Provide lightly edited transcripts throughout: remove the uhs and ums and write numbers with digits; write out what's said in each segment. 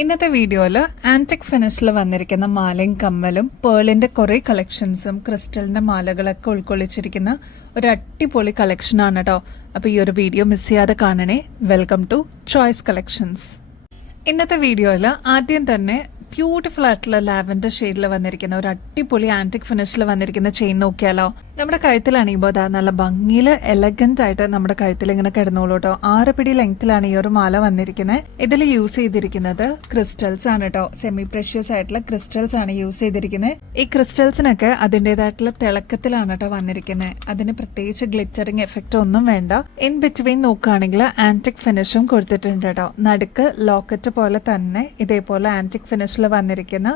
ഇന്നത്തെ വീഡിയോയിൽ ആന്റിക് ഫിനിഷിൽ വന്നിരിക്കുന്ന മാലയും കമ്മലും പേളിന്റെ കുറെ കളക്ഷൻസും ക്രിസ്റ്റലിന്റെ മാലകളൊക്കെ ഉൾക്കൊള്ളിച്ചിരിക്കുന്ന ഒരു അടിപൊളി കളക്ഷനാണ് കേട്ടോ. അപ്പൊ ഈ ഒരു വീഡിയോ മിസ് ചെയ്യാതെ കാണണേ. Welcome to choice collections. ഇന്നത്തെ വീഡിയോയിൽ ആദ്യം തന്നെ ബ്യൂട്ടിഫുൾ ആയിട്ടുള്ള ലാവൻഡർ ഷെയ്ഡിൽ വന്നിരിക്കുന്ന ഒരു അടിപൊളി ആന്റിക് ഫിനിഷിൽ വന്നിരിക്കുന്ന ചെയിൻ നോക്കിയാലോ. നമ്മുടെ കഴുത്തിൽ അണിയുമ്പോൾ അതാ നല്ല ഭംഗിയിൽ എലഗന്റ് ആയിട്ട് നമ്മുടെ കഴുത്തിൽ ഇങ്ങനെ കിടന്നോളൂ കേട്ടോ. 6 പിടി ലെങ്ത്തിലാണ് ഈ ഒരു മാല വന്നിരിക്കുന്നത്. ഇതിൽ യൂസ് ചെയ്തിരിക്കുന്നത് ക്രിസ്റ്റൽസ് ആണ് കേട്ടോ. സെമി പ്രഷ്യസ് ആയിട്ടുള്ള ക്രിസ്റ്റൽസ് ആണ് യൂസ് ചെയ്തിരിക്കുന്നത്. ഈ ക്രിസ്റ്റൽസിനൊക്കെ അതിൻ്റെതായിട്ടുള്ള തിളക്കത്തിലാണ് കേട്ടോ വന്നിരിക്കുന്നത്. അതിന് പ്രത്യേകിച്ച് ഗ്ലിറ്ററിംഗ് എഫക്റ്റ് ഒന്നും വേണ്ട. ഇൻ ബിറ്റ്വീൻ നോക്കുകയാണെങ്കിൽ ആന്റിക് ഫിനിഷും കൊടുത്തിട്ടുണ്ട് കേട്ടോ. നടുക്ക് ലോക്കറ്റ് പോലെ തന്നെ ഇതേപോലെ ആന്റിക് ഫിനിഷ് വന്നിരിക്കുന്ന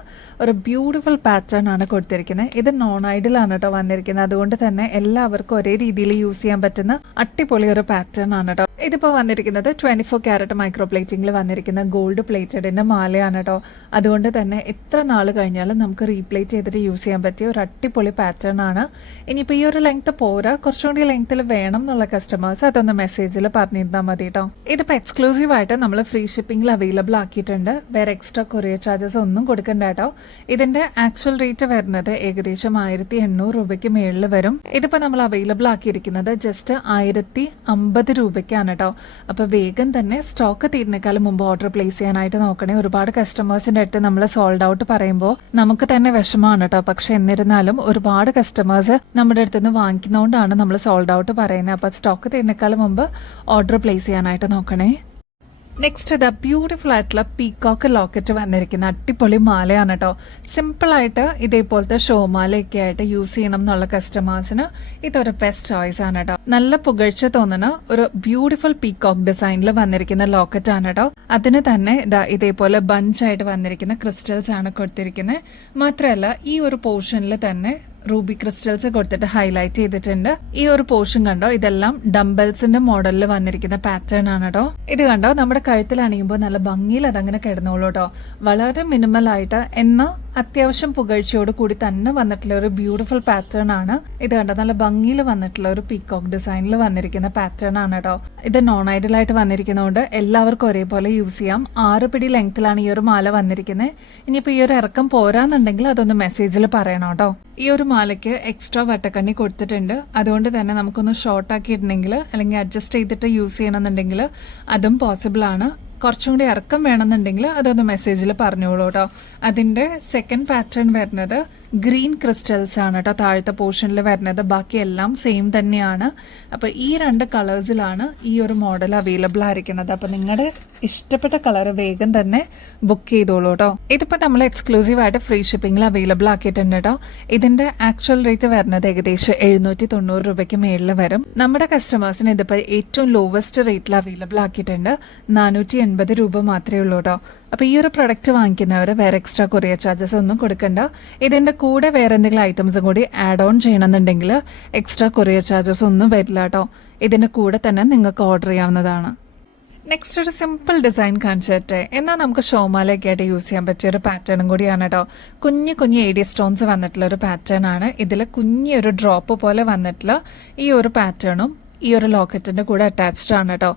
ഒരു ബ്യൂട്ടിഫുൾ പാറ്റേൺ ആണ് കൊടുത്തിരിക്കുന്നത്. ഇത് നോൺ ഐഡിൽ ആണ് കേട്ടോ വന്നിരിക്കുന്നത്. അതുകൊണ്ട് തന്നെ എല്ലാവർക്കും ഒരേ രീതിയിൽ യൂസ് ചെയ്യാൻ പറ്റുന്ന അടിപൊളി ഒരു പാറ്റേൺ ആണ് കേട്ടോ. ഇതിപ്പോ വന്നിരിക്കുന്നത് 24 ക്യാരറ്റ് മൈക്രോ പ്ലേറ്റിംഗിൽ വന്നിരിക്കുന്ന ഗോൾഡ് പ്ലേറ്റഡിന്റെ മാലയാണ് കേട്ടോ. അതുകൊണ്ട് തന്നെ എത്ര നാൾ കഴിഞ്ഞാലും നമുക്ക് റീപ്ലേറ്റ് ചെയ്തിട്ട് യൂസ് ചെയ്യാൻ പറ്റിയ ഒരു അടിപൊളി പാറ്റേൺ ആണ്. ഇനിയിപ്പോൾ ഈ ഒരു ലെങ്ത് പോരാ, കുറച്ചുകൂടി ലെങ്ത്തിൽ വേണം എന്നുള്ള കസ്റ്റമേഴ്സ് അതൊന്ന് മെസ്സേജിൽ പറഞ്ഞിരുന്നാൽ മതി കേട്ടോ. ഇതിപ്പോൾ എക്സ്ക്ലൂസീവ് ആയിട്ട് നമ്മൾ ഫ്രീ ഷിപ്പിംഗിൽ അവൈലബിൾ ആക്കിയിട്ടുണ്ട്. വേറെ എക്സ്ട്രാ കൊറിയർ ചാർജസ് ഒന്നും കൊടുക്കണ്ട കേട്ടോ. ഇതിന്റെ ആക്ച്വൽ റേറ്റ് വരുന്നത് ഏകദേശം 1800 രൂപയ്ക്ക് മേളിൽ വരും. ഇതിപ്പോ നമ്മൾ അവൈലബിൾ ആക്കിയിരിക്കുന്നത് ജസ്റ്റ് 1050 രൂപയ്ക്കാണ് കേട്ടോ. അപ്പൊ വേഗം തന്നെ സ്റ്റോക്ക് തീരുന്നേക്കാളും മുമ്പ് ഓർഡർ പ്ലേസ് ചെയ്യാനായിട്ട് നോക്കണേ. ഒരുപാട് കസ്റ്റമേഴ്സിന്റെ അടുത്ത് നമ്മൾ സോൾഡ് ഔട്ട് പറയുമ്പോൾ നമുക്ക് തന്നെ വിഷമമാണ് കേട്ടോ. പക്ഷെ എന്നിരുന്നാലും ഒരുപാട് കസ്റ്റമേഴ്സ് നമ്മുടെ അടുത്ത് നിന്ന് വാങ്ങിക്കുന്നതുകൊണ്ടാണ് നമ്മൾ സോൾഡ് ഔട്ട് പറയുന്നത്. അപ്പൊ സ്റ്റോക്ക് തീരുന്നേക്കാളും മുമ്പ് ഓർഡർ പ്ലേസ് ചെയ്യാനായിട്ട് നോക്കണേ. നെക്സ്റ്റ് ഇതാ ബ്യൂട്ടിഫുൾ ആയിട്ടുള്ള പീകോക്ക് ലോക്കറ്റ് വന്നിരിക്കുന്ന അടിപൊളി മാലയാണ് കേട്ടോ. സിമ്പിൾ ആയിട്ട് ഇതേപോലത്തെ ഷോ മാലയൊക്കെ ആയിട്ട് യൂസ് ചെയ്യണം എന്നുള്ള കസ്റ്റമേഴ്സിന് ഇതൊരു ബെസ്റ്റ് ചോയ്സ് ആണ് കേട്ടോ. നല്ല പുകഴ്ച തോന്നുന്ന ഒരു ബ്യൂട്ടിഫുൾ പീകോക്ക് ഡിസൈനിൽ വന്നിരിക്കുന്ന ലോക്കറ്റ് ആണ് കേട്ടോ. അതിന് തന്നെ ഇതേപോലെ ബഞ്ചായിട്ട് വന്നിരിക്കുന്ന ക്രിസ്റ്റൽസ് ആണ് കൊടുത്തിരിക്കുന്നത്. മാത്രമല്ല ഈ ഒരു പോർഷനിൽ തന്നെ റൂബി ക്രിസ്റ്റൽസ് കൊടുത്തിട്ട് ഹൈലൈറ്റ് ചെയ്തിട്ടുണ്ട്. ഈ ഒരു പോർഷൻ കണ്ടോ, ഇതെല്ലാം ഡംബൽസിന്റെ മോഡലിൽ വന്നിരിക്കുന്ന പാറ്റേൺ ആണ് കേട്ടോ. ഇത് കണ്ടോ, നമ്മുടെ കഴുത്തിൽ അണിയുമ്പോൾ നല്ല ഭംഗിയിൽ അതങ്ങനെ കിടന്നോളൂ കേട്ടോ. വളരെ മിനിമൽ ആയിട്ട് എന്നാൽ അത്യാവശ്യം പുകഴ്ചയോട് കൂടി തന്നെ വന്നിട്ടുള്ള ഒരു ബ്യൂട്ടിഫുൾ പാറ്റേൺ ആണ്. ഇത് കണ്ടോ, നല്ല ഭംഗിയിൽ വന്നിട്ടുള്ള ഒരു പീകോക്ക് ഡിസൈനിൽ വന്നിരിക്കുന്ന പാറ്റേൺ ആണ് കേട്ടോ. ഇത് നോൺ ഐഡിൽ ആയിട്ട് വന്നിരിക്കുന്നതുകൊണ്ട് എല്ലാവർക്കും ഒരേപോലെ യൂസ് ചെയ്യാം. 6 പിടി ലെങ്ത്തിലാണ് ഈ ഒരു മാല വന്നിരിക്കുന്നത്. ഇനിയിപ്പോൾ ഈ ഒരു ഇറക്കം പോരാന്നുണ്ടെങ്കിൽ അതൊന്ന് മെസ്സേജിൽ പറയണം കേട്ടോ. ഈ ഒരു മാലയ്ക്ക് എക്സ്ട്രാ വട്ടക്കണ്ണി കൊടുത്തിട്ടുണ്ട്. അതുകൊണ്ട് തന്നെ നമുക്കൊന്ന് ഷോർട്ട് ആക്കിയിട്ടുണ്ടെങ്കിൽ അല്ലെങ്കിൽ അഡ്ജസ്റ്റ് ചെയ്തിട്ട് യൂസ് ചെയ്യണമെന്നുണ്ടെങ്കിൽ അതും പോസിബിൾ ആണ്. കുറച്ചും കൂടി ഇറക്കം വേണമെന്നുണ്ടെങ്കിൽ അതൊന്ന് മെസ്സേജിൽ പറഞ്ഞോളൂ കേട്ടോ. അതിൻ്റെ സെക്കൻഡ് പാറ്റേൺ വരുന്നത് ഗ്രീൻ ക്രിസ്റ്റൽസ് ആണ് കേട്ടോ. താഴത്തെ പോർഷനിൽ വരുന്നത് ബാക്കി എല്ലാം സെയിം തന്നെയാണ്. അപ്പോൾ ഈ 2 കളേഴ്സിലാണ് ഈ ഒരു മോഡൽ അവൈലബിൾ ആയിരിക്കുന്നത്. അപ്പോൾ നിങ്ങളുടെ ഇഷ്ടപ്പെട്ട കളർ വേഗം തന്നെ ബുക്ക് ചെയ്തോളൂ കേട്ടോ. ഇതിപ്പോൾ നമ്മൾ എക്സ്ക്ലൂസീവ് ആയിട്ട് ഫ്രീ ഷിപ്പിംഗിൽ അവൈലബിൾ ആക്കിയിട്ടുണ്ട് കേട്ടോ. ഇതിന്റെ ആക്ച്വൽ റേറ്റ് വരുന്നത് ഏകദേശം 790 രൂപയ്ക്ക് മേളിൽ വരും. നമ്മുടെ കസ്റ്റമേഴ്സിന് ഇതിപ്പോൾ ഏറ്റവും ലോവസ്റ്റ് റേറ്റിൽ അവൈലബിൾ ആക്കിയിട്ടുണ്ട്. 480 രൂപ മാത്രമേ ഉള്ളൂ കേട്ടോ. അപ്പോൾ ഈ ഒരു പ്രൊഡക്റ്റ് വാങ്ങിക്കുന്നവർ വേറെ എക്സ്ട്രാ കൊറിയർ ചാർജസ് ഒന്നും കൊടുക്കണ്ട. ഇതിന്റെ കൂടെ വേറെ എന്തെങ്കിലും ഐറ്റംസും കൂടി ആഡ് ഓൺ ചെയ്യണമെന്നുണ്ടെങ്കിൽ എക്സ്ട്രാ കൊറിയർ ചാർജസ് ഒന്നും വരില്ല കേട്ടോ. ഇതിന്റെ കൂടെ തന്നെ നിങ്ങൾക്ക് ഓർഡർ ചെയ്യാവുന്നതാണ്. നെക്സ്റ്റ് ഒരു സിമ്പിൾ ഡിസൈൻ കാണിച്ചിട്ട് എന്നാൽ നമുക്ക് ഷോമാലയൊക്കെ ആയിട്ട് യൂസ് ചെയ്യാൻ പറ്റിയ ഒരു പാറ്റേണും കൂടിയാണ് കേട്ടോ. കുഞ്ഞു കുഞ്ഞു ഏഡിയ സ്റ്റോൺസ് വന്നിട്ടുള്ള ഒരു പാറ്റേൺ ആണ്. ഇതിൽ കുഞ്ഞൊരു ഡ്രോപ്പ് പോലെ വന്നിട്ടുള്ള ഈ ഒരു പാറ്റേണും ഈ ഒരു ലോക്കറ്റിന്റെ കൂടെ അറ്റാച്ച്ഡ് ആണ് കേട്ടോ.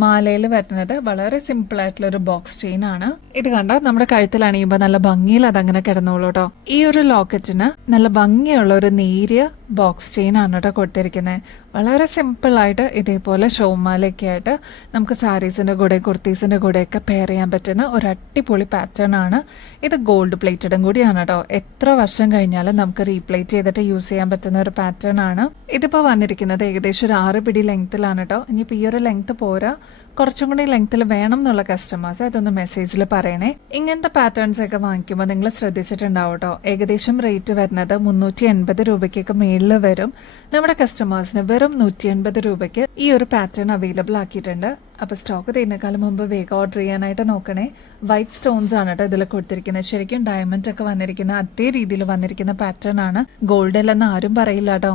മാലയിൽ വരുന്നത് വളരെ സിമ്പിൾ ആയിട്ടുള്ള ഒരു ബോക്സ് ചെയിൻ ആണ്. ഇത് കണ്ടോ, നമ്മുടെ കഴുത്തിൽ അണിയുമ്പോൾ നല്ല ഭംഗിയിൽ അതങ്ങനെ കിടന്നോളൂ കേട്ടോ. ഈ ഒരു ലോക്കറ്റിന് നല്ല ഭംഗിയുള്ള ഒരു നേരിയ ബോക്സ് ചെയിൻ ആണ് കേട്ടോ കൊടുത്തിരിക്കുന്നത്. വളരെ സിമ്പിൾ ആയിട്ട് ഇതേപോലെ ഷോമാലയൊക്കെ ആയിട്ട് നമുക്ക് സാരീസിന്റെ കൂടെ കുർത്തീസിന്റെ കൂടെയൊക്കെ പെയർ ചെയ്യാൻ പറ്റുന്ന ഒരു അടിപൊളി പാറ്റേൺ ആണ്. ഇത് ഗോൾഡ് പ്ലേറ്റഡും കൂടിയാണ് കേട്ടോ. എത്ര വർഷം കഴിഞ്ഞാലും നമുക്ക് റീപ്ലേറ്റ് ചെയ്തിട്ട് യൂസ് ചെയ്യാൻ പറ്റുന്ന ഒരു പാറ്റേൺ ആണ്. ഇതിപ്പോൾ വന്നിരിക്കുന്നത് ഏകദേശം ഒരു 6 പിടി ലെങ്ത്തിലാണ് കേട്ടോ. ഇനിയിപ്പോൾ ഈ ഒരു ലെങ്ത് പോരാ, കുറച്ചും കൂടി ലെങ്ത്തിൽ വേണം എന്നുള്ള കസ്റ്റമേഴ്സ് അതൊന്ന് മെസ്സേജിൽ പറയണേ. ഇങ്ങനത്തെ പാറ്റേൺസ് ഒക്കെ വാങ്ങിക്കുമ്പോൾ നിങ്ങൾ ശ്രദ്ധിച്ചിട്ടുണ്ടാവും കേട്ടോ. ഏകദേശം റേറ്റ് വരുന്നത് 380 രൂപയ്ക്കൊക്കെ മേളിൽ വരും. നമ്മുടെ കസ്റ്റമേഴ്സിന് വെറും 180 രൂപയ്ക്ക് ഈ ഒരു പാറ്റേൺ അവൈലബിൾ ആക്കിയിട്ടുണ്ട്. അപ്പോൾ സ്റ്റോക്ക് തീരുന്നേക്കാളും മുമ്പ് വേഗം ഓർഡർ ചെയ്യാനായിട്ട് നോക്കണേ. വൈറ്റ് സ്റ്റോൺസ് ആണ് കേട്ടോ ഇതിൽ കൊടുത്തിരിക്കുന്നത്. ശരിക്കും ഡയമണ്ട് ഒക്കെ വന്നിരിക്കുന്ന അതേ രീതിയിൽ വന്നിരിക്കുന്ന പാറ്റേൺ ആണ്. ഗോൾഡ് അല്ലെന്ന് ആരും പറയില്ല കേട്ടോ.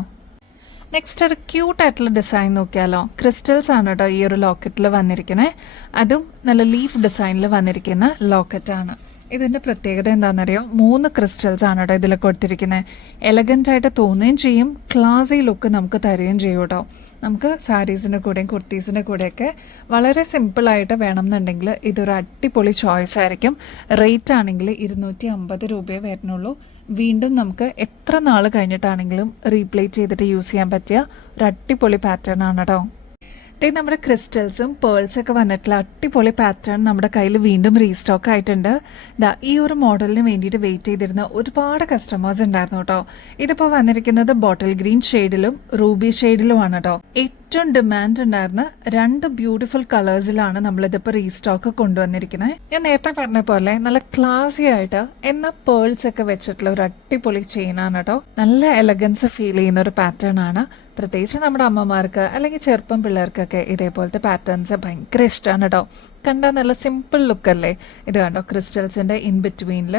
നെക്സ്റ്റ് ഒരു ക്യൂട്ട് ആയിട്ടുള്ള ഡിസൈൻ നോക്കിയാലോ. ക്രിസ്റ്റൽസ് ആണ് കേട്ടോ ഈ ഒരു ലോക്കറ്റിൽ വന്നിരിക്കുന്നത്. അതും നല്ല ലീഫ് ഡിസൈനിൽ വന്നിരിക്കുന്ന ലോക്കറ്റാണ്. ഇതിന്റെ പ്രത്യേകത എന്താണെന്നറിയോ, 3 ക്രിസ്റ്റൽസ് ആണ് കേട്ടോ ഇതിൽ കൊടുത്തിരിക്കുന്നത്. എലഗന്റ് ആയിട്ട് തോന്നുകയും ചെയ്യും, ക്ലാസി ലുക്ക് നമുക്ക് തരുകയും ചെയ്യും കേട്ടോ. നമുക്ക് സാരീസിന്റെ കൂടെയും കുർത്തീസിന്റെ കൂടെയൊക്കെ വളരെ സിമ്പിളായിട്ട് വേണമെന്നുണ്ടെങ്കിൽ ഇതൊരു അടിപൊളി ചോയ്സ് ആയിരിക്കും. റേറ്റ് ആണെങ്കിൽ 250 രൂപയെ വരുന്നുള്ളൂ. വീണ്ടും നമുക്ക് എത്ര നാൾ കഴിഞ്ഞിട്ടാണെങ്കിലും റീപ്ലേസ് ചെയ്തിട്ട് യൂസ് ചെയ്യാൻ പറ്റിയ ഒരു അടിപൊളി പാറ്റേൺ ആണ് കേട്ടോ. നമ്മുടെ ക്രിസ്റ്റൽസും പേൾസും ഒക്കെ വന്നിട്ടുള്ള അടിപൊളി പാറ്റേൺ നമ്മുടെ കയ്യിൽ വീണ്ടും റീസ്റ്റോക്ക് ആയിട്ടുണ്ട്. ഈ ഒരു മോഡലിന് വേണ്ടിയിട്ട് വെയിറ്റ് ചെയ്തിരുന്ന ഒരുപാട് കസ്റ്റമേഴ്സ് ഉണ്ടായിരുന്നു കേട്ടോ. ഇതിപ്പോൾ വന്നിരിക്കുന്നത് ബോട്ടിൽ ഗ്രീൻ ഷെയ്ഡിലും റൂബി ഷെയ്ഡിലുമാണ് കേട്ടോ. ഏറ്റവും ഡിമാൻഡ് ഉണ്ടായിരുന്ന 2 ബ്യൂട്ടിഫുൾ കളേഴ്സിലാണ് നമ്മളിതിപ്പോൾ റീസ്റ്റോക്ക് കൊണ്ടുവന്നിരിക്കുന്നത്. ഞാൻ നേരത്തെ പറഞ്ഞ പോലെ നല്ല ക്ലാസി ആയിട്ട് എന്നാൽ പേൾസ് ഒക്കെ വെച്ചിട്ടുള്ള ഒരു അടിപൊളി ചെയിനാണ് കേട്ടോ. നല്ല എലഗൻസ് ഫീൽ ചെയ്യുന്ന ഒരു പാറ്റേൺ ആണ്. പ്രത്യേകിച്ച് നമ്മുടെ അമ്മമാർക്ക് അല്ലെങ്കിൽ ചെറുപ്പം പിള്ളേർക്കൊക്കെ ഇതേപോലത്തെ പാറ്റേൺസ് ഭയങ്കര ഇഷ്ടമാണ് കേട്ടോ. കണ്ടാൽ നല്ല സിമ്പിൾ ലുക്കല്ലേ. ഇത് കണ്ടോ, ക്രിസ്റ്റൽസിന്റെ ഇൻ ബിറ്റ്വീനിൽ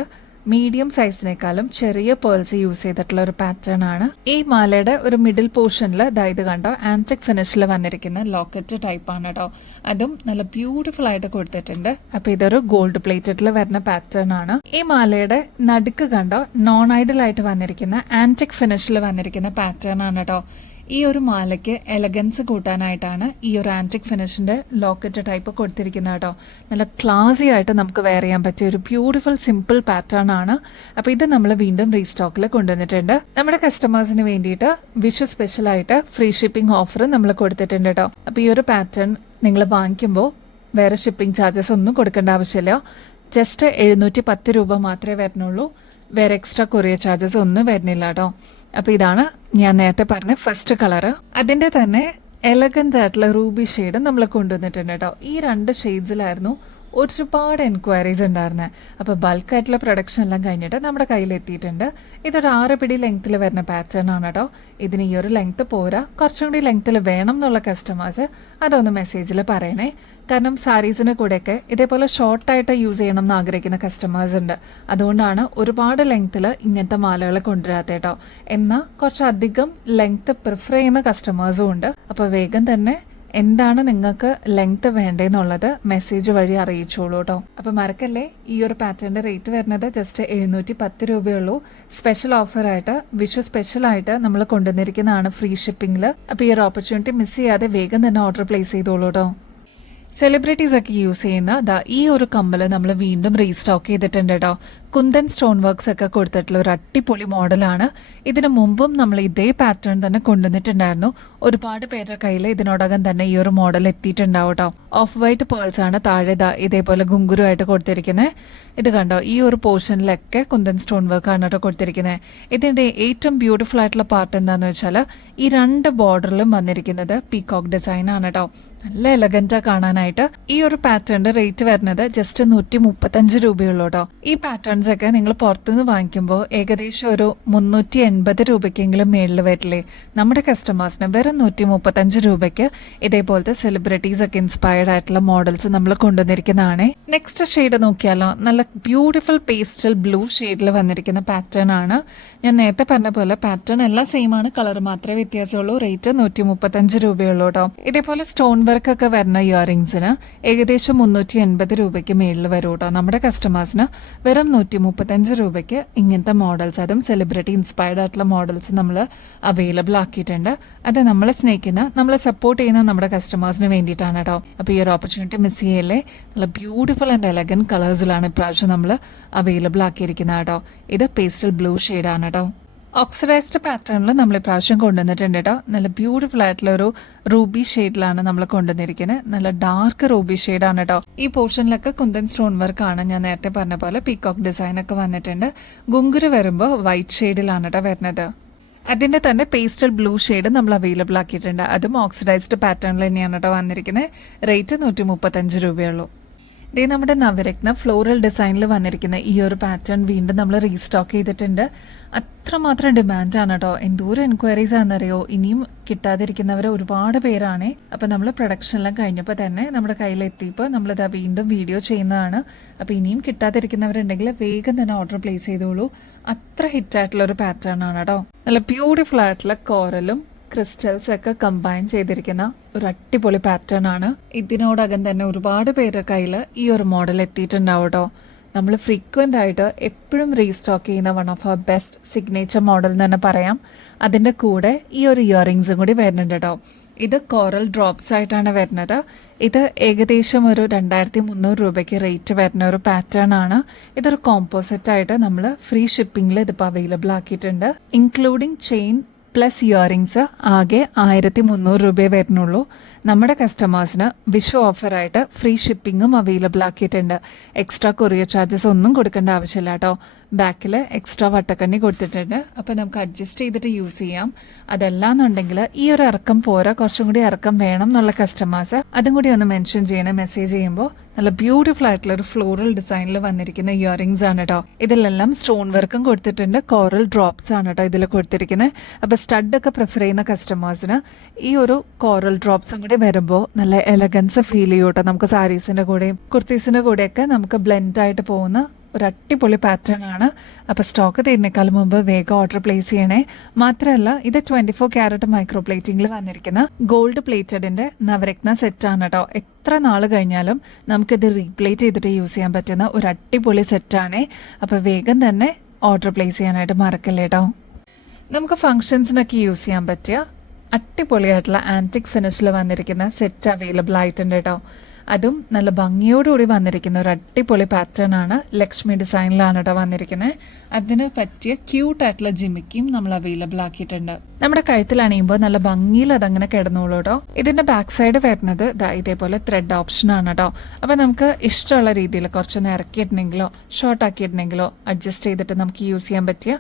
മീഡിയം സൈസിനേക്കാളും ചെറിയ പേൾസ് യൂസ് ചെയ്തിട്ടുള്ള ഒരു പാറ്റേൺ ആണ്. ഈ മാലയുടെ ഒരു മിഡിൽ പോർഷനിൽ ഇത് കണ്ടോ, ആന്റിക് ഫിനിഷിൽ വന്നിരിക്കുന്ന ലോക്കറ്റ് ടൈപ്പ് ആണ് കേട്ടോ. അതും നല്ല ബ്യൂട്ടിഫുൾ ആയിട്ട് കൊടുത്തിട്ടുണ്ട്. അപ്പൊ ഇതൊരു ഗോൾഡ് പ്ലേറ്റഡിൽ വരുന്ന പാറ്റേൺ ആണ്. ഈ മാലയുടെ നടുക്ക് കണ്ടോ, നോൺ ഐഡൽ ആയിട്ട് വന്നിരിക്കുന്ന ആന്റിക് ഫിനിഷിൽ വന്നിരിക്കുന്ന പാറ്റേൺ ആണ് കേട്ടോ. ഈ ഒരു മാലയ്ക്ക് എലഗൻസ് കൂട്ടാനായിട്ടാണ് ഈ ഒരു ആന്റിക് ഫിനിഷിന്റെ ലോക്കറ്റ് ടൈപ്പ് കൊടുത്തിരിക്കുന്നത് കേട്ടോ. നല്ല ക്ലാസി ആയിട്ട് നമുക്ക് വെയർ ചെയ്യാൻ പറ്റിയ ഒരു ബ്യൂട്ടിഫുൾ സിമ്പിൾ പാറ്റേൺ ആണ്. അപ്പോൾ ഇത് നമ്മൾ വീണ്ടും റീസ്റ്റോക്കിൽ കൊണ്ടുവന്നിട്ടുണ്ട്. നമ്മുടെ കസ്റ്റമേഴ്സിന് വേണ്ടിയിട്ട് വിഷു സ്പെഷ്യൽ ആയിട്ട് ഫ്രീ ഷിപ്പിംഗ് ഓഫർ നമ്മൾ കൊടുത്തിട്ടുണ്ട് കേട്ടോ. അപ്പോൾ ഈ ഒരു പാറ്റേൺ നിങ്ങൾ വാങ്ങിക്കുമ്പോൾ വേറെ ഷിപ്പിംഗ് ചാർജസ് ഒന്നും കൊടുക്കേണ്ട ആവശ്യമില്ല. ജസ്റ്റ് 710 രൂപ മാത്രമേ വരുന്നുള്ളൂ. വേറെ എക്സ്ട്രാ കൊറിയർ ചാർജസ് ഒന്നും വരുന്നില്ല കേട്ടോ. അപ്പോൾ ഇതാണ് ഞാൻ നേരത്തെ പറഞ്ഞ ഫസ്റ്റ് കളറ്. അതിന്റെ തന്നെ എലഗന്റ് ആയിട്ടുള്ള റൂബി ഷെയ്ഡ് നമ്മൾ കൊണ്ടുവന്നിട്ടുണ്ട് കേട്ടോ. ഈ 2 ഷെയ്ഡ്സിലായിരുന്നു ഒരുപാട് എൻക്വയറീസ് ഉണ്ടായിരുന്നത്. അപ്പോൾ ബൾക്കായിട്ടുള്ള പ്രൊഡക്ഷൻ എല്ലാം കഴിഞ്ഞിട്ട് നമ്മുടെ കയ്യിൽ എത്തിയിട്ടുണ്ട്. ഇതൊരു 6 പിടി ലെങ്ത്തിൽ വരുന്ന പാറ്റേൺ ആണ് കേട്ടോ. ഇതിന് ഈ ഒരു ലെങ്ത്ത് പോരാ, കുറച്ചും കൂടി ലെങ്ത്തിൽ വേണം എന്നുള്ള കസ്റ്റമേഴ്സ് അതൊന്ന് മെസ്സേജിൽ പറയണേ. കാരണം സാരീസിന് കൂടെയൊക്കെ ഇതേപോലെ ഷോർട്ടായിട്ട് യൂസ് ചെയ്യണം എന്ന് ആഗ്രഹിക്കുന്ന കസ്റ്റമേഴ്സ് ഉണ്ട്. അതുകൊണ്ടാണ് ഒരുപാട് ലെങ്ത്തിൽ ഇങ്ങനത്തെ മാലകൾ കൊണ്ടുവരാത്ത കേട്ടോ. എന്നാൽ കുറച്ചധികം ലെങ്ത്ത് പ്രിഫർ ചെയ്യുന്ന കസ്റ്റമേഴ്സും ഉണ്ട്. അപ്പോൾ വേഗം തന്നെ എന്താണ് നിങ്ങൾക്ക് ലെങ്ത് വേണ്ടതെന്നുള്ളത് മെസ്സേജ് വഴി അറിയിച്ചോളൂ കേട്ടോ. അപ്പോൾ മറക്കല്ലേ, ഈ ഒരു പാറ്റേണിന്റെ റേറ്റ് വരുന്നത് ജസ്റ്റ് 710 രൂപയുള്ളൂ. സ്പെഷ്യൽ ഓഫറായിട്ട് വിഷു സ്പെഷ്യലായിട്ട് നമ്മൾ കൊണ്ടുവന്നിരിക്കുന്നതാണ് ഫ്രീ ഷിപ്പിംഗിൽ. അപ്പോൾ ഈ ഒരു ഓപ്പർച്യൂണിറ്റി മിസ് ചെയ്യാതെ വേഗം തന്നെ ഓർഡർ പ്ലേസ് ചെയ്തോളൂ കേട്ടോ. സെലിബ്രിറ്റീസ് ഒക്കെ യൂസ് ചെയ്യുന്ന ഈ ഒരു കമ്മൽ നമ്മൾ വീണ്ടും റീസ്റ്റോക്ക് ചെയ്തിട്ടുണ്ട് കേട്ടോ. കുന്തൻ സ്റ്റോൺ വർക്ക്സ് ഒക്കെ കൊടുത്തിട്ടുള്ള ഒരു അടിപൊളി മോഡലാണ്. ഇതിനു മുമ്പും നമ്മൾ ഇതേ പാറ്റേൺ തന്നെ കൊണ്ടുവന്നിട്ടുണ്ടായിരുന്നു. ഒരുപാട് പേരുടെ കയ്യിൽ ഇതിനോടകം തന്നെ ഈ ഒരു മോഡൽ എത്തിയിട്ടുണ്ടാവും കേട്ടോ. ഓഫ് വൈറ്റ് പേൾസ് ആണ് താഴെ ഇതേപോലെ ഗുങ്കുരു ആയിട്ട് കൊടുത്തിരിക്കുന്നത്. ഇത് കണ്ടോ, ഈ ഒരു പോർഷനിലൊക്കെ കുന്തൻ സ്റ്റോൺ വർക്ക് ആണ് കേട്ടോ കൊടുത്തിരിക്കുന്നത്. ഇതിന്റെ ഏറ്റവും ബ്യൂട്ടിഫുൾ ആയിട്ടുള്ള പാർട്ട് എന്താന്ന് വെച്ചാൽ ഈ 2 ബോർഡറിലും വന്നിരിക്കുന്നത് പീകോക്ക് ഡിസൈൻ ആണ് കേട്ടോ. നല്ല എലഗന്റാ കാണാനായിട്ട്. ഈ ഒരു പാറ്റേണിന്റെ റേറ്റ് വരുന്നത് ജസ്റ്റ് 135 രൂപയുള്ളൂ കേട്ടോ. ഈ പാറ്റേൺസ് ഒക്കെ നിങ്ങൾ പുറത്തുനിന്ന് വാങ്ങിക്കുമ്പോൾ ഏകദേശം ഒരു 380 രൂപയ്ക്കെങ്കിലും മേളിൽ വരില്ലേ. നമ്മുടെ കസ്റ്റമേഴ്സിന് വെറും 135 രൂപയ്ക്ക് ഇതേപോലത്തെ സെലിബ്രിറ്റീസ് ഒക്കെ ഇൻസ്പയർഡ് ആയിട്ടുള്ള മോഡൽസ് നമ്മൾ കൊണ്ടുവന്നിരിക്കുന്നതാണ്. നെക്സ്റ്റ് ഷെയ്ഡ് നോക്കിയാലോ, നല്ല ബ്യൂട്ടിഫുൾ പേസ്റ്റൽ ബ്ലൂ ഷെയ്ഡിൽ വന്നിരിക്കുന്ന പാറ്റേൺ ആണ്. ഞാൻ നേരത്തെ പറഞ്ഞ പോലെ പാറ്റേൺ എല്ലാം സെയിം ആണ്, കളർ മാത്രമേ വ്യത്യാസമുള്ളൂ. റേറ്റ് 135 രൂപയുള്ളൂ കേട്ടോ. ഇതേപോലെ സ്റ്റോൺ വർക്ക് ഒക്കെ വരുന്ന ഇയറിംഗ്സിന് ഏകദേശം 380 രൂപയ്ക്ക് മേളിൽ വരും കേട്ടോ. നമ്മുടെ കസ്റ്റമേഴ്സിന് വെറും 135 രൂപയ്ക്ക് ഇങ്ങനത്തെ മോഡൽസ്, അതും സെലിബ്രിറ്റി ഇൻസ്പയർഡ് ആയിട്ടുള്ള മോഡൽസ് നമ്മൾ അവൈലബിൾ ആക്കിയിട്ടുണ്ട്. അത് നമ്മളെ സ്നേഹിക്കുന്ന, നമ്മളെ സപ്പോർട്ട് ചെയ്യുന്ന നമ്മുടെ കസ്റ്റമേഴ്സിന് വേണ്ടിയിട്ടാണ് കേട്ടോ. അപ്പോൾ ഈ ഒരു ഓപ്പർച്യൂണിറ്റി മിസ് ചെയ്യല്ലേ. നല്ല ബ്യൂട്ടിഫുൾ ആൻഡ് എലഗന്റ് കളേഴ്സിലാണ് ഇപ്രാവശ്യം നമ്മൾ അവൈലബിൾ ആക്കിയിരിക്കുന്നത് കേട്ടോ. ഇത് പേസ്റ്റൽ ബ്ലൂ ഷെയ്ഡാണ് കേട്ടോ. ഓക്സിഡൈസ്ഡ് പാറ്റേണിൽ നമ്മൾ ഇപ്രാവശ്യം കൊണ്ടുവന്നിട്ടുണ്ട് കേട്ടോ. നല്ല ബ്യൂട്ടിഫുൾ ആയിട്ടുള്ള ഒരു റൂബി ഷെയ്ഡിലാണ് നമ്മൾ കൊണ്ടുവന്നിരിക്കുന്നത്. നല്ല ഡാർക്ക് റൂബി ഷെയ്ഡാണ് കേട്ടോ. ഈ പോർഷനിലൊക്കെ കുന്തൻ സ്റ്റോൺ വർക്ക് ആണ്. ഞാൻ നേരത്തെ പറഞ്ഞ പോലെ പീകോക്ക് ഡിസൈൻ ഒക്കെ വന്നിട്ടുണ്ട്. ഗുങ്കുരു വരുമ്പോൾ വൈറ്റ് ഷെയ്ഡിലാണ് കേട്ടോ വരുന്നത്. അതിന്റെ തന്നെ പേസ്റ്റൽ ബ്ലൂ ഷെയ്ഡ് നമ്മൾ അവൈലബിൾ ആക്കിയിട്ടുണ്ട്. അതും ഓക്സിഡൈസ്ഡ് പാറ്റേണിൽ തന്നെയാണ് കേട്ടോ വന്നിരിക്കുന്നത്. റേറ്റ് 135 രൂപയുള്ളൂ. ഇതേ നമ്മുടെ നവരത്ന ഫ്ലോറൽ ഡിസൈനിൽ വന്നിരിക്കുന്ന ഈ ഒരു പാറ്റേൺ വീണ്ടും നമ്മൾ റീസ്റ്റോക്ക് ചെയ്തിട്ടുണ്ട്. അത്രമാത്രം ഡിമാൻഡാണ് കേട്ടോ. എന്തോരം എൻക്വയറീസ് ആണെന്നറിയോ. ഇനിയും കിട്ടാതിരിക്കുന്നവർ ഒരുപാട് പേരാണ്. അപ്പം നമ്മൾ പ്രൊഡക്ഷൻ എല്ലാം കഴിഞ്ഞപ്പോൾ തന്നെ നമ്മുടെ കയ്യിലെത്തിയപ്പോൾ നമ്മളിത് വീണ്ടും വീഡിയോ ചെയ്യുന്നതാണ്. അപ്പം ഇനിയും കിട്ടാതിരിക്കുന്നവരുണ്ടെങ്കിൽ വേഗം തന്നെ ഓർഡർ പ്ലേസ് ചെയ്തോളൂ. അത്ര ഹിറ്റായിട്ടുള്ള ഒരു പാറ്റേൺ ആണ് കേട്ടോ. നല്ല ബ്യൂട്ടിഫുൾ ആയിട്ടുള്ള കോറലും ക്രിസ്റ്റൽസ് ഒക്കെ കമ്പൈൻ ചെയ്തിരിക്കുന്ന ഒരു അടിപൊളി പാറ്റേൺ ആണ്. ഇതിനോടകം തന്നെ ഒരുപാട് പേരുടെ കയ്യിൽ ഈ ഒരു മോഡൽ എത്തിയിട്ടുണ്ടാവും കേട്ടോ. നമ്മൾ ഫ്രീക്വൻ്റ് ആയിട്ട് എപ്പോഴും റീസ്റ്റോക്ക് ചെയ്യുന്ന one of our best signature model എന്ന് തന്നെ പറയാം. അതിൻ്റെ കൂടെ ഈ ഒരു ഇയറിങ്സും കൂടി വരുന്നുണ്ട് കേട്ടോ. ഇത് കോറൽ ഡ്രോപ്സ് ആയിട്ടാണ് വരുന്നത്. ഇത് ഏകദേശം ഒരു 2300 രൂപയ്ക്ക് റേറ്റ് വരുന്ന ഒരു പാറ്റേൺ ആണ്. ഇതൊരു കോമ്പോസിറ്റ് ആയിട്ട് നമ്മൾ ഫ്രീ ഷിപ്പിംഗിൽ ഇതിപ്പോൾ അവൈലബിൾ ആക്കിയിട്ടുണ്ട്. ഇൻക്ലൂഡിങ് ചെയിൻ പ്ലസ് ഇയറിങ്സ് ആകെ 1300 രൂപയെ വരുന്നുള്ളൂ. നമ്മുടെ കസ്റ്റമേഴ്സിന് വിഷു ഓഫറായിട്ട് ഫ്രീ ഷിപ്പിങ്ങും അവൈലബിൾ ആക്കിയിട്ടുണ്ട്. എക്സ്ട്രാ കൊറിയർ ചാർജസ് ഒന്നും കൊടുക്കേണ്ട ആവശ്യമില്ല കേട്ടോ. ബാക്കിൽ എക്സ്ട്രാ വട്ടക്കണ്ണി കൊടുത്തിട്ടുണ്ട്. അപ്പോൾ നമുക്ക് അഡ്ജസ്റ്റ് ചെയ്തിട്ട് യൂസ് ചെയ്യാം. അതല്ലാന്നുണ്ടെങ്കിൽ ഈ ഒരു ഇറക്കം പോരാ, കുറച്ചും കൂടി ഇറക്കം വേണം എന്നുള്ള കസ്റ്റമേഴ്സ് അതും കൂടി ഒന്ന് മെൻഷൻ ചെയ്യണേ മെസ്സേജ് ചെയ്യുമ്പോൾ. നല്ല ബ്യൂട്ടിഫുൾ ആയിട്ടുള്ള ഒരു ഫ്ലോറൽ ഡിസൈനിൽ വന്നിരിക്കുന്ന ഇയറിങ്സ് ആണ് കേട്ടോ. ഇതിലെല്ലാം സ്റ്റോൺ വർക്കും കൊടുത്തിട്ടുണ്ട്. കോറൽ ഡ്രോപ്സ് ആണ് കേട്ടോ ഇതിൽ കൊടുത്തിരിക്കുന്നത്. അപ്പോൾ സ്റ്റഡൊക്കെ പ്രിഫർ ചെയ്യുന്ന കസ്റ്റമേഴ്സിന് ഈ ഒരു കോറൽ ഡ്രോപ്സും കൂടി വരുമ്പോൾ നല്ല എലഗൻസ് ഫീൽ ചെയ്യും കേട്ടോ. നമുക്ക് സാരീസിൻ്റെ കൂടെയും കുർത്തീസിൻ്റെ കൂടെയൊക്കെ നമുക്ക് ബ്ലെൻഡ് ആയിട്ട് പോകുന്ന ഒരു അടിപൊളി പാറ്റേൺ ആണ്. അപ്പോൾ സ്റ്റോക്ക് തീരുന്നേക്കാൾ മുമ്പ് വേഗം ഓർഡർ പ്ലേസ് ചെയ്യണേ. മാത്രമല്ല ഇത് 24 ക്യാരറ്റ് മൈക്രോ പ്ലേറ്റിംഗിൽ വന്നിരിക്കുന്ന ഗോൾഡ് പ്ലേറ്റഡിൻ്റെ നവരത്ന സെറ്റാണ് കേട്ടോ. എത്ര നാൾ കഴിഞ്ഞാലും നമുക്കിത് റീപ്ലേറ്റ് ചെയ്തിട്ട് യൂസ് ചെയ്യാൻ പറ്റുന്ന ഒരു അടിപൊളി സെറ്റാണേ. അപ്പോൾ വേഗം തന്നെ ഓർഡർ പ്ലേസ് ചെയ്യാനായിട്ട് മറക്കല്ലേ കേട്ടോ. നമുക്ക് ഫങ്ഷൻസിനൊക്കെ യൂസ് ചെയ്യാൻ പറ്റിയ അടിപൊളിയായിട്ടുള്ള ആൻറ്റിക് ഫിനിഷിൽ വന്നിരിക്കുന്ന സെറ്റ് അവൈലബിൾ ആയിട്ടുണ്ട് കേട്ടോ. അതും നല്ല ഭംഗിയോടുകൂടി വന്നിരിക്കുന്ന ഒരു അടിപൊളി പാറ്റേൺ ആണ്. ലക്ഷ്മി ഡിസൈനിലാണ് കേട്ടോ വന്നിരിക്കുന്നത്. അതിന് പറ്റിയ ക്യൂട്ടായിട്ടുള്ള ജിമിക്കും നമ്മൾ അവൈലബിൾ ആക്കിയിട്ടുണ്ട്. നമ്മുടെ കഴുത്തിൽ അണിയുമ്പോൾ നല്ല ഭംഗിയിൽ അതങ്ങനെ കിടന്നോളൂ കേട്ടോ. ഇതിന്റെ ബാക്ക് സൈഡ് വരുന്നത് ഇതേപോലെ ത്രെഡ് ഓപ്ഷൻ ആണ് കേട്ടോ. അപ്പോൾ നമുക്ക് ഇഷ്ടമുള്ള രീതിയിൽ കുറച്ചൊന്ന് ഇറക്കിയിട്ടുണ്ടെങ്കിലോ ഷോർട്ട് ആക്കിയിട്ടുണ്ടെങ്കിലോ അഡ്ജസ്റ്റ് ചെയ്തിട്ട് നമുക്ക് യൂസ് ചെയ്യാൻ പറ്റിയ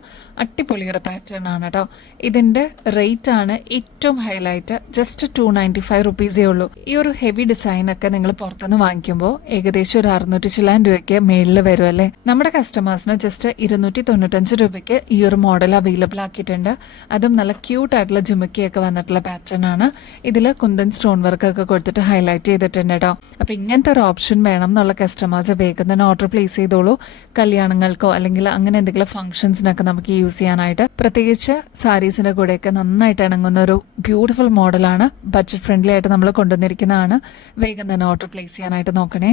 അടിപൊളി ഒരു പാറ്റേൺ ആണ് കേട്ടോ. ഇതിന്റെ റേറ്റ് ആണ് ഏറ്റവും ഹൈലൈറ്റ്. ജസ്റ്റ് 295 റുപ്പീസേ ഉള്ളൂ. ഈ ഒരു ഹെവി ഡിസൈനൊക്കെ നിങ്ങൾ പുറത്തുനിന്ന് വാങ്ങിക്കുമ്പോൾ ഏകദേശം ഒരു 600 ചില്ലാൻ രൂപയ്ക്ക് മേളിൽ വരുമല്ലേ. നമ്മുടെ കസ്റ്റമേഴ്സിന് ജസ്റ്റ് 295 രൂപയ്ക്ക് ഈ ഒരു മോഡൽ അവൈലബിൾ ആക്കിയിട്ടുണ്ട്. അതും നല്ല ക്യൂട്ട് ആയിട്ടുള്ള ജുമിക്കയൊക്കെ വന്നിട്ടുള്ള പാറ്റേൺ ആണ്. ഇതിൽ കുന്തൻ സ്റ്റോൺ വർക്ക് ഒക്കെ കൊടുത്തിട്ട് ഹൈലൈറ്റ് ചെയ്തിട്ടുണ്ട് കേട്ടോ. അപ്പോൾ ഇങ്ങനത്തെ ഒരു ഓപ്ഷൻ വേണം എന്നുള്ള കസ്റ്റമേഴ്സ് വേഗം തന്നെ ഓർഡർ പ്ലേസ് ചെയ്തോളൂ. കല്യാണങ്ങൾക്കോ അല്ലെങ്കിൽ അങ്ങനെ എന്തെങ്കിലും ഫംഗ്ഷൻസിനൊക്കെ നമുക്ക് യൂസ് ചെയ്യാനായിട്ട്, പ്രത്യേകിച്ച് സാരീസിന്റെ കൂടെയൊക്കെ നന്നായിട്ട് ഇണങ്ങുന്ന ഒരു ബ്യൂട്ടിഫുൾ മോഡലാണ്. ബഡ്ജറ്റ് ഫ്രണ്ട്ലി ആയിട്ട് നമ്മൾ കൊണ്ടുവന്നിരിക്കുന്നതാണ്. വേഗം തന്നെ ഓർഡർ പ്ലേസ് ചെയ്യാനായിട്ട് നോക്കണേ.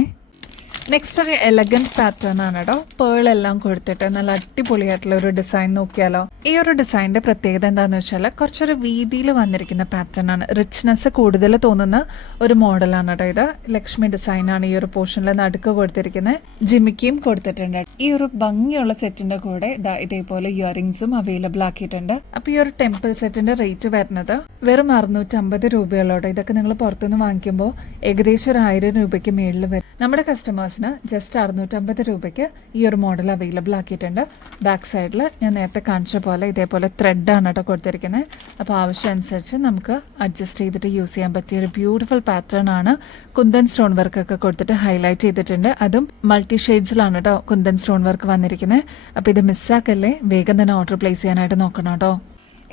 നെക്സ്റ്റ് ഒരു എലഗന്റ് പാറ്റേൺ ആണ് കേട്ടോ. പേൾ എല്ലാം കൊടുത്തിട്ട് നല്ല അടിപൊളിയായിട്ടുള്ള ഒരു ഡിസൈൻ നോക്കിയാലോ. ഈ ഒരു ഡിസൈനിന്റെ പ്രത്യേകത എന്താന്ന് വെച്ചാൽ കുറച്ചൊരു വീതിയിൽ വന്നിരിക്കുന്ന പാറ്റേൺ ആണ്. റിച്ച്നെസ് കൂടുതൽ തോന്നുന്ന ഒരു മോഡലാണ് കേട്ടോ ഇത്. ലക്ഷ്മി ഡിസൈൻ ആണ് ഈ ഒരു പോർഷനിൽ നടുക്ക് കൊടുത്തിരിക്കുന്നത്. ജിമിക്കിയും കൊടുത്തിട്ടുണ്ട്. ഈ ഒരു ഭംഗിയുള്ള സെറ്റിന്റെ കൂടെ ഇതേപോലെ ഇയറിങ്സും അവൈലബിൾ ആക്കിയിട്ടുണ്ട്. അപ്പൊ ഈ ഒരു ടെമ്പിൾ സെറ്റിന്റെ റേറ്റ് വരുന്നത് വെറും 650 രൂപയുള്ളൂ. ഇതൊക്കെ നിങ്ങൾ പുറത്തുനിന്ന് വാങ്ങിക്കുമ്പോൾ ഏകദേശം ഒരു 1000 രൂപയ്ക്ക് മേളിൽ വരും. നമ്മുടെ കസ്റ്റമേഴ്സിന് ജസ്റ്റ് 650 രൂപയ്ക്ക് ഈ ഒരു മോഡൽ അവൈലബിൾ ആക്കിയിട്ടുണ്ട്. ബാക്ക് സൈഡിൽ ഞാൻ നേരത്തെ കാണിച്ച പോലെ ഇതേപോലെ ത്രെഡ് ആണ് കേട്ടോ കൊടുത്തിരിക്കുന്നത്. അപ്പോൾ ആവശ്യം അനുസരിച്ച് നമുക്ക് അഡ്ജസ്റ്റ് ചെയ്തിട്ട് യൂസ് ചെയ്യാൻ പറ്റിയ ഒരു ബ്യൂട്ടിഫുൾ പാറ്റേൺ ആണ്. കുന്തൻ സ്റ്റോൺ വർക്ക് ഒക്കെ കൊടുത്തിട്ട് ഹൈലൈറ്റ് ചെയ്തിട്ടുണ്ട്. അതും മൾട്ടി ഷെയ്ഡ്സിലാണ് കേട്ടോ കുന്തൻ സ്റ്റോൺ വർക്ക് വന്നിരിക്കുന്നത്. അപ്പോൾ ഇത് മിസ്സാക്കല്ലേ, വേഗം തന്നെ ഓർഡർ പ്ലേസ് ചെയ്യാനായിട്ട് നോക്കണം കേട്ടോ.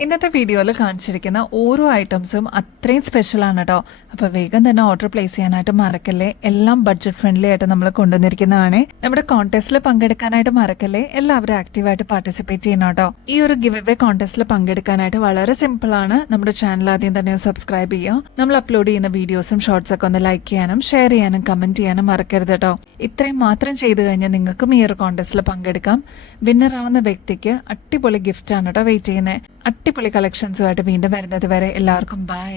ഇന്നത്തെ വീഡിയോയിൽ കാണിച്ചിരിക്കുന്ന ഓരോ ഐറ്റംസും അത്രയും സ്പെഷ്യലാണ് കേട്ടോ. അപ്പോൾ വേഗം തന്നെ ഓർഡർ പ്ലേസ് ചെയ്യാനായിട്ട് മറക്കല്ലേ. എല്ലാം ബഡ്ജറ്റ് ഫ്രണ്ട്ലി ആയിട്ട് നമ്മൾ കൊണ്ടുവന്നിരിക്കുന്നതാണ്. നമ്മുടെ കോൺടെസ്റ്റിൽ പങ്കെടുക്കാനായിട്ട് മറക്കല്ലേ. എല്ലാവരും ആക്റ്റീവായിട്ട് പാർട്ടിസിപ്പേറ്റ് ചെയ്യണം കേട്ടോ. ഈ ഒരു ഗിവ് അവേ കോൺടെസ്റ്റിൽ പങ്കെടുക്കാനായിട്ട് വളരെ സിമ്പിൾ ആണ്. നമ്മുടെ ചാനൽ ആദ്യം തന്നെ സബ്സ്ക്രൈബ് ചെയ്യുക. നമ്മൾ അപ്ലോഡ് ചെയ്യുന്ന വീഡിയോസും ഷോർട്സ് ഒക്കെ ഒന്ന് ലൈക്ക് ചെയ്യാനും ഷെയർ ചെയ്യാനും കമന്റ് ചെയ്യാനും മറക്കരുത് കേട്ടോ. ഇത്രയും മാത്രം ചെയ്തു കഴിഞ്ഞാൽ നിങ്ങൾക്കും ഈ ഒരു കോൺടെസ്റ്റിൽ പങ്കെടുക്കാം. വിന്നർ ആവുന്ന വ്യക്തിക്ക് അടിപൊളി ഗിഫ്റ്റ് ആണ് കേട്ടോ വെയിറ്റ് ചെയ്യുന്നത്. അടിപൊളി കളക്ഷൻസുമായിട്ട് വീണ്ടും വരുന്നത് വരെ എല്ലാവർക്കും ബൈ.